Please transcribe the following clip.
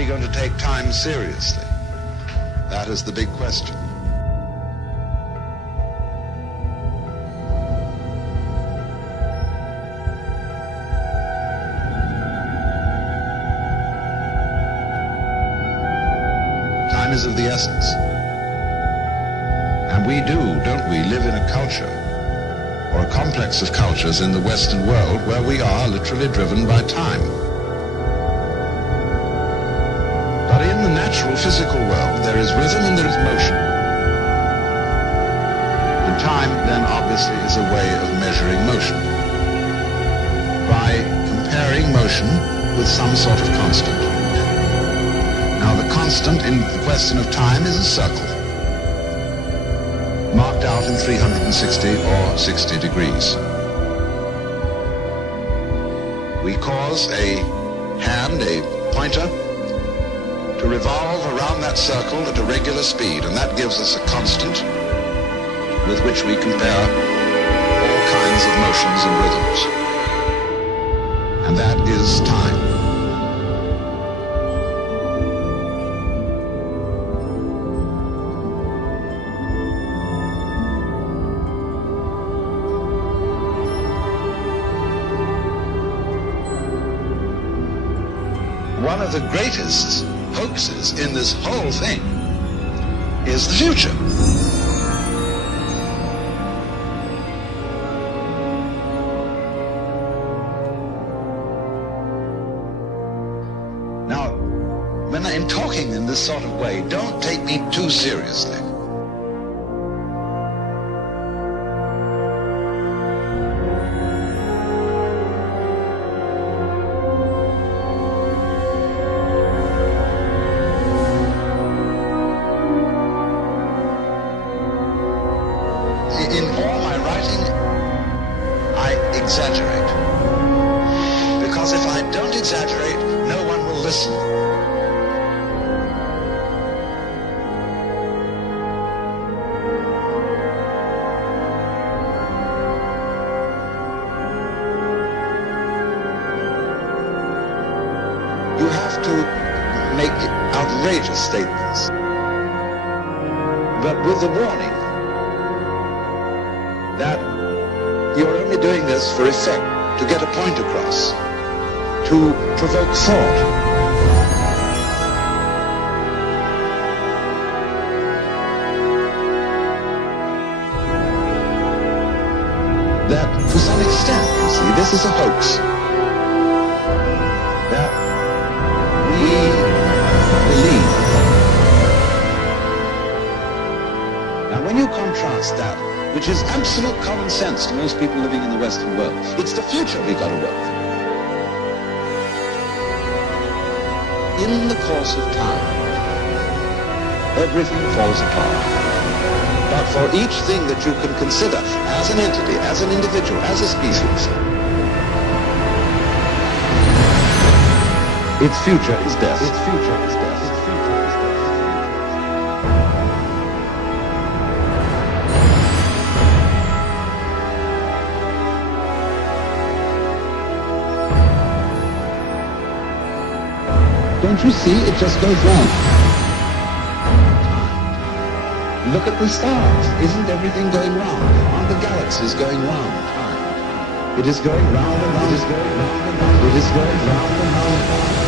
we going to take time seriously? That is the big question. Time is of the essence. And we do, don't we, live in a culture, or a complex of cultures in the Western world where we are literally driven by time. But in the natural physical world, there is rhythm and there is motion. And time, then, obviously, is a way of measuring motion by comparing motion with some sort of constant. Now, the constant in the question of time is a circle, marked out in 360 or 60 degrees. We cause a hand, a pointer, to revolve around that circle at a regular speed, and that gives us a constant with which we compare all kinds of motions and rhythms. And that is time. One of the greatest hoaxes in this whole thing is the future. Now, when in talking in this sort of way, don't take me too seriously. In all my writing, I exaggerate. Because if I don't exaggerate, no one will listen. You have to make outrageous statements, but with the warning that you're only doing this for effect, to get a point across, to provoke thought. That, to some extent, you see, this is a hoax. That we believe. Now, when you contrast that, which is absolute common sense to most people living in the Western world, it's the future we've got to work for. In the course of time, everything falls apart. But for each thing that you can consider as an entity, as an individual, as a species, its future is death. Its future is death. Its future is death. Don't you see? It just goes round. Look at the stars. Isn't everything going round? Aren't the galaxies going round? It is going round and round. It is going round and round. It is going round and round.